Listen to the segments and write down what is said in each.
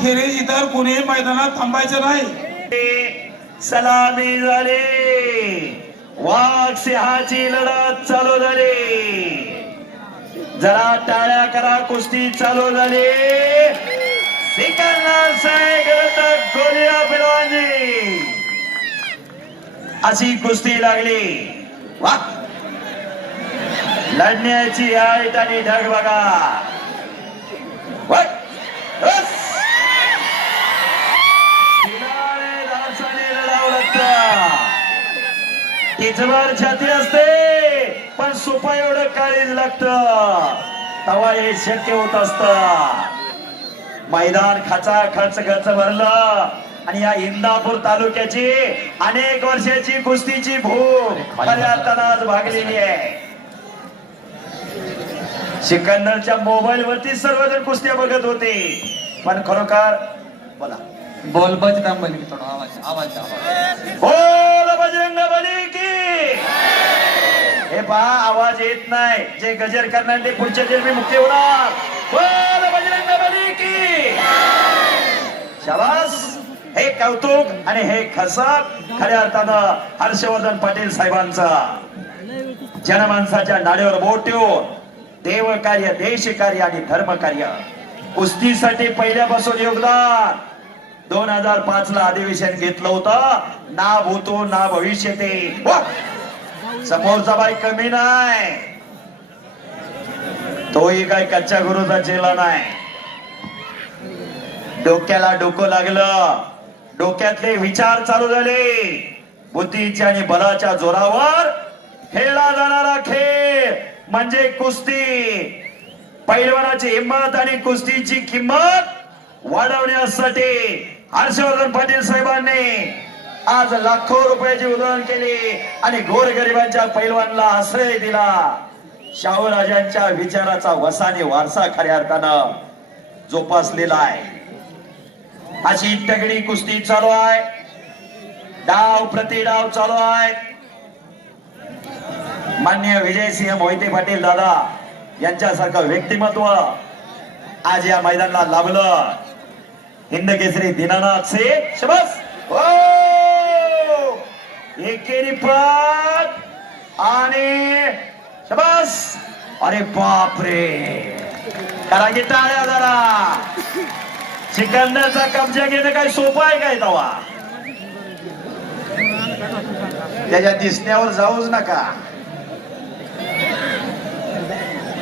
खेरीज इतर कुणीही मैदानात थांबायचं नाही। सलामी झाली, वाघ सिंहाची लढत चालू झाली। जरा टाळ्या करा, कुस्ती चालू झाली। सिकंदर साहेब विरुद्ध गोलिया पिलवानजी अशी कुस्ती लागली। वा, लढण्याची हाईट आणि ढग बघा। तिजवर छाती असते पण सोपा एवढं काळीज लागतं, तेव्हा हे शक्य होत असत। मैदान खचा खच गच भरलं आणि या इंदापूर तालुक्याची अनेक वर्षाची कुस्तीची भूक खऱ्या अर्थानं भागलेली आहे। सिकंदरच्या मोबाईल वरती सर्वजण कुस्त्या बघत होते, पण खरोखर बोला बोल बजरंग की थोडा आवाज आवाज आवाज बोल बजरंगबली की। हे पहा, आवाज येत नाही, जे गजर करणार ते पुढच्या जन्मी मुक्ती होणार। बोल बजरंगबली की। शाबास, हे कौतुक आणि हे खसक खऱ्या अर्थानं हर्षवर्धन पाटील साहेबांचा। जनमानसाच्या नाडीवर बोट ठेवून देव कार्य, देश कार्य आणि धर्म कार्य, कुस्तीसाठी पहिल्यापासून योगदान। 2005 ला अधिवेशन घेतलं होतं, ना भूतो ना भविष्य ते। समोरचा बाई कमी नाही, तोही काय कच्च्या गुरुचा चेला नाही। डोक्याला डोकं लागलं, डोक्यातले विचार चालू झाले। बुद्धीच्या आणि बलाच्या जोरावर खेळला जाणारा खेळ म्हणजे कुस्ती। पैलवानाची हिंमत आणि कुस्तीची किंमत वाढवण्यासाठी हर्षवर्धन पाटील साहेबांनी आज लाखो रुपयाची उधळण केली आणि गोरगरिबांच्या पैलवानला आश्रय दिला। शाहूराजांच्या विचाराचा वसाने वारसा खऱ्या अर्थानं जोपासलेला आहे। अशी तगडी कुस्ती चालू आहे, डाव प्रति डाव चालू आहे। मान्य विजयसिंह मोहिते पाटील दादा यांच्यासारखं व्यक्तिमत्व आज या मैदानाला लाभलं। हिंद केसरी दीनानाथ से शबास, एकेरी पाठ आणि शबास। अरे बाप रे, करा की टाळ्या जरा। सिकंदरचा कब्जा घेणं काही सोपं आहे काय? तवा त्याच्या दिसण्यावर जाऊच नका।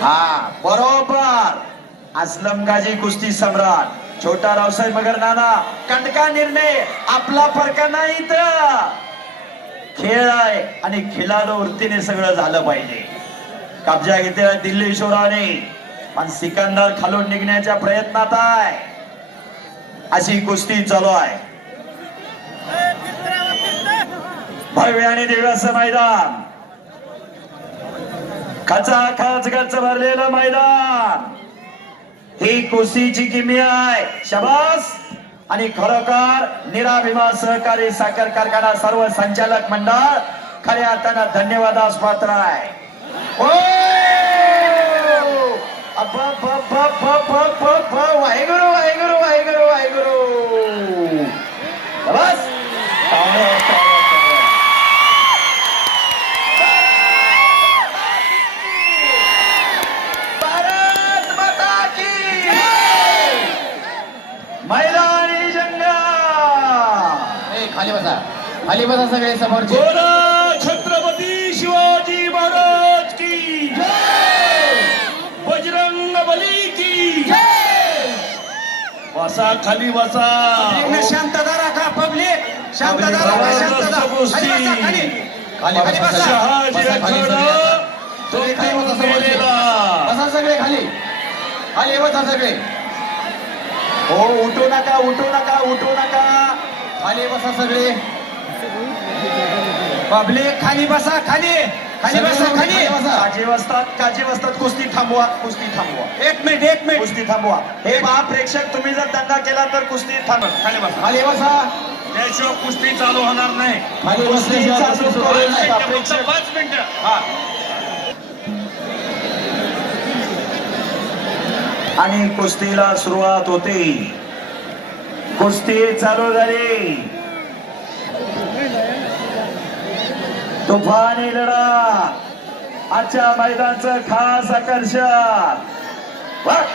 हा बरोबर, असलम गाजी कुस्ती सम्राट, छोटा रावसाहेब मगर नाना, कंटका निर्णय आपला फरका नाही तर खेळ आहे आणि खिलाडू वृत्तीने सगळं झालं पाहिजे। कब्जा घेतलेला दिल्ली शोराने, पण सिकंदर खालून निघण्याच्या प्रयत्नात आहे। अशी कुस्ती चालू आहे। भव्य आणि दिव्य असं मैदान, खचाखच गच्च भरलेलं मैदान, ही कुस्तीची किमी आहे। शबास, आणि खरोखर निराभिमान सहकारी साखर कारखाना सर्व संचालक मंडळ खऱ्या अर्थानं धन्यवादास पात्र आहे। वाहेगुरु वाहेगुरु वाहेगुरु वाहेगुरु। बस मैदानी जंगा। खाली बसा, खाली बसा सगळे समोरचे। बोला छत्रपती शिवाजी महाराज की जय, बजरंगबली की जय। बसा, खाली बसा। शांतता राखा पब्लिक, शांतता राखा, शांतता। खाली बसा, खाली खाली खाली बसा। शहाजी अखाडा सगळे खाली बसा समोरचे। बसा सगळे खाली, खाली बसा सगळे। हो, उठू नका, उठू नका, उठू नका, खाली बसा सगळे। पब्लिक खाली बसा, खाली खाली बसा, खाली काजी वस्तात कुस्ती थांबवा, कुस्ती थांबवा। एक मिनिट कुस्ती थांबवा। हे पहा प्रेक्षक, तुम्ही जर दंगा केला तर कुस्ती थांबवा। खाली बसा, खाली बसा। त्याशिवाय कुस्ती चालू होणार नाही। खाली कुस्ती बसल्याशिवाय चालू कुस्ती करू सुरू नका नाही। प्रेक्षक। 5 मिनिटं। हा, आणि कुस्तीला सुरुवात होते। कुस्ती चालू झाली. तुफानी लढा आजच्या मैदानाचं खास आकर्षण. बस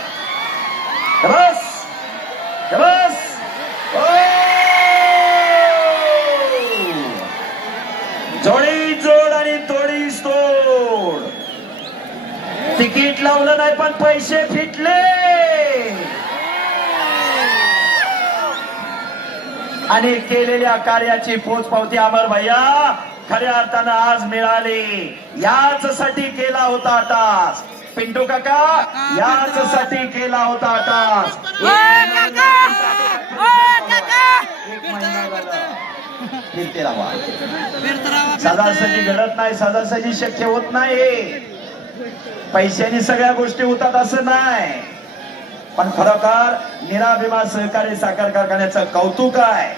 बस जोडी जोड आणि तोडी तोड. तिकीट लावलं नाही पण पैसे फिटले आणि केलेल्या कार्याची पोचपावती अमर भैया खऱ्या अर्थानं आज मिळाली. याच साठी केला होता टास पिंटू काका, याच साठी केला होता टास. सदासजी घडत नाही, सदासजी शक्य होत नाही. पैशानी सगळ्या गोष्टी होतात असं नाही, पण खरोखर निराभिमान सहकारी साखर कारखान्याचं कौतुक आहे.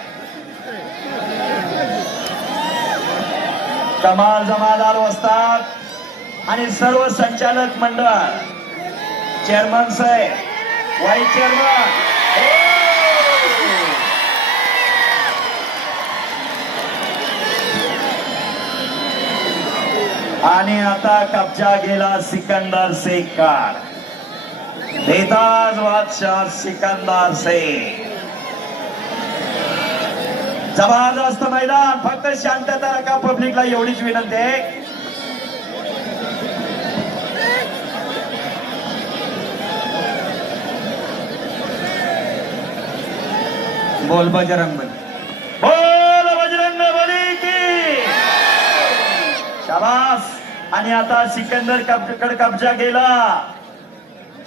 कमाल जमादार असतात आणि सर्व संचालक मंडळ, चेअरमन साहेब, व्हाईस चेअरमन, आणि आता कब्जा गेला सिकंदर शेखकर. बेताज बादशाह सिकंदर शेख. जबरदस्त मैदान. फक्त शांतता राखा पब्लिकला एवढीच विनंती आहे. बोल बजरंग बली. बोल बजरंग बली की शाबास. आणि आता सिकंदर कडे कब्जा गेला.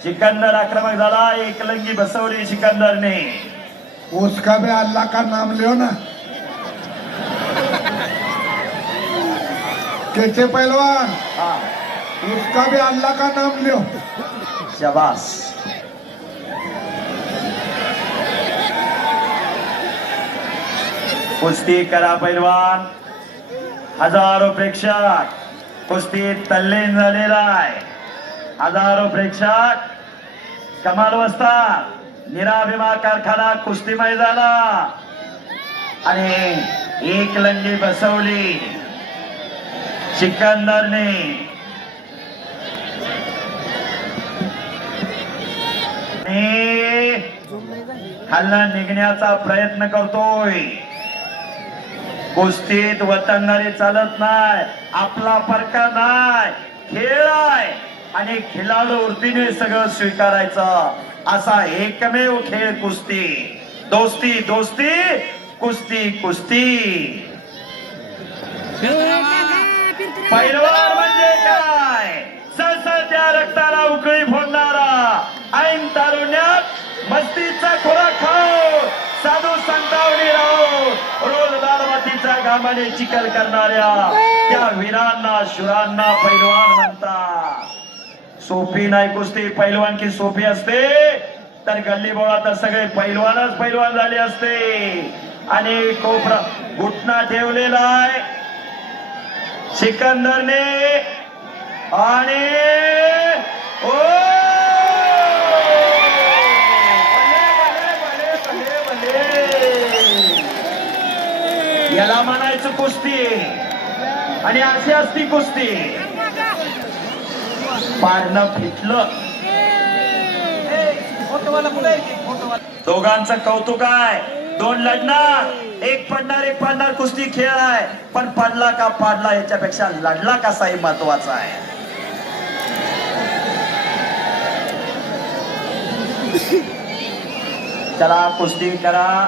सिकंदर आक्रमक झाला. एकलंगी बसवली सिकंदरने. उसका भी अल्लाह का नाम लियो ना. कैसे पहलवान, हा उसका भी अल्लाह का नाम लियो. शाबास. कुस्ती करा पैलवान. हजारो प्रेक्षक कुस्तीत तल्लीन झालेला आहे. हजारो प्रेक्षक कमाल बसतात. निराभिमान कारखाना कुस्ती मैदाना आणि एक लंगी बसवली सिकंदरने. खालना निघण्याचा प्रयत्न करतोय. कुस्तीत वतनदारी चालत नाही. आपला परका नाही. खेळ आहे आणि खिलाडू वृत्तीने सगळं स्वीकारायचं असा एकमेव खेळ कुस्ती. दोस्ती दोस्ती, कुस्ती कुस्ती. पैलवान म्हणजे काय? सळसळत्या रक्ताला उकळी फोडणारा, ऐन तारुण्यात मस्तीचा खुराक खाऊ, साधू संतावणी राहू, रोज दारवातीच्या घामाने चिखल करणाऱ्या त्या वीरांना शूरांना पैलवान म्हणतात. सोपी नाही कुस्ती. पैलवान की सोपी असते तर गल्ली बोळात सगळे पैलवानच पैलवान झाले असते. आणि कोपरा घुटना ठेवलेला आहे सिकंदरने. आणि ओ याला म्हणायचं कुस्ती. आणि अशी असती कुस्ती. पाडणं फिटलं. दोघांचं कौतुक आहे. दोन लढणार, एक पडणार एक पाडणार कुस्ती खेळ आहे. पण पडला का पाडला याच्यापेक्षा लढला कसाही महत्वाचा आहे. चला कुस्ती करा.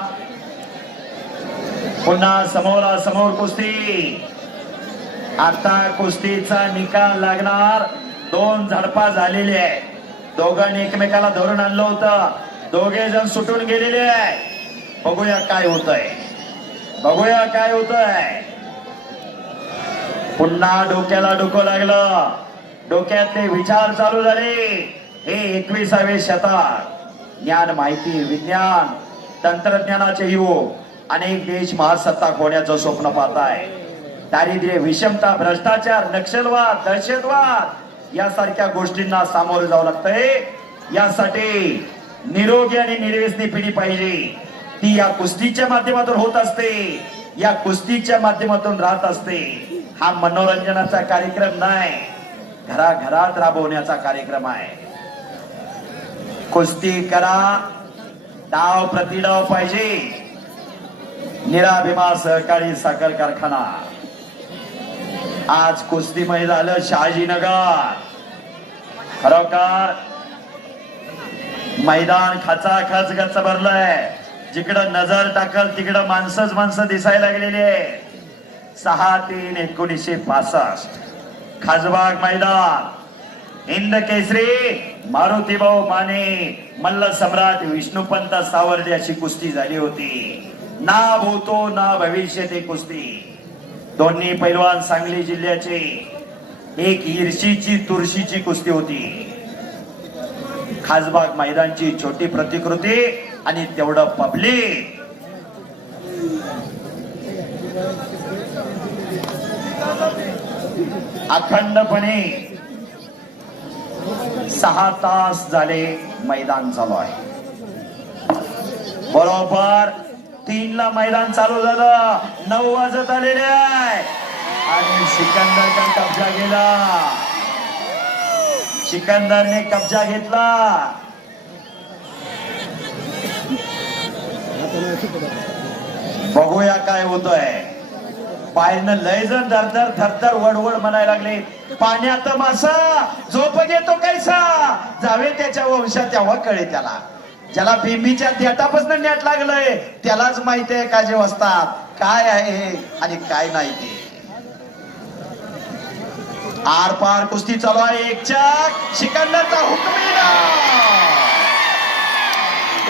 पुन्हा समोरासमोर कुस्ती. आता कुस्तीचा निकाल लागणार. दोन झडपा झालेली आहे. दोघांनी एकमेकाला धरून आणलं होतं. दोघे जण सुटून गेलेले आहे. बघूया काय होतंय. बघूया काय होतंय. पुन्हा डोक्याला डोकं लागलं. डोक्यातले विचार चालू झाले. हे 21वे शतक. ज्ञान, माहिती, विज्ञान, तंत्रज्ञानाचे युग. अनेक देश महासत्ताक होण्याचं स्वप्न पाहत आहे. दारिद्र्य, विषमता, भ्रष्टाचार, नक्षलवाद, दहशतवाद यासारख्या गोष्टींना सामोरे जावं लागतंय. यासाठी निरोगी आणि निर्व्यसनी पिढी पाहिजे. ती या कुस्तीच्या माध्यमातून होत असते, या कुस्तीच्या माध्यमातून राहत असते. हा मनोरंजनाचा कार्यक्रम नाही, घराघरात राबवण्याचा कार्यक्रम आहे. कुस्ती करा, डाव प्रतिडाव पाहिजे. निराभिमा सहकारी साखर कारखाना आज कुस्तीमय झालं शहाजीनगर. खरोखर मैदान खचाखच गच्च भरलंय. जिकडं नजर टाकल तिकडं माणसंच माणसं दिसायला लागलेली आहे. 6-3-1965 खासबाग मैदान. हिंद केसरी मारुतीभाऊ माने मल्ल सम्राट विष्णुपंत सावर्डे अशी कुस्ती झाली होती. ना भूतो ना भविष्य ते कुस्ती. दोन्ही पैलवान सांगली जिल्ह्याचे. एक ईर्षीची तुळशीची कुस्ती होती. खासबाग मैदानची छोटी प्रतिकृती आणि तेवढं पब्लिक. अखंडपणे 6 तास झाले मैदान चालू आहे. बरोबर 3 ला मैदान चालू झालं. 9 वाजत आलेले आहे आणि सिकंदरचा कब्जा गेला. सिकंदरने कब्जा घेतला. बघूया काय होतंय. पायनं लय जण धरधर थरथर वडवड म्हणायला लागले. पाण्यात मासा झोप घेतो कैसा, जावे त्याच्या वंशात तेव्हा कळे त्याला. ज्याला बिंबीच्या देठापासून नेट लागलंय त्यालाच माहिती आहे काजे वसतात काय आहे आणि काय नाही ते. आर पार कुस्ती चालू आहे. एक चाक सिकंदरचा हुकमीला.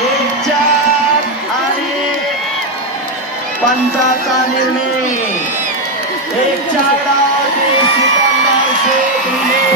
एक चाक आणि पंचाचा निर्णय. एक चाक डाव सिकंदर से दिले.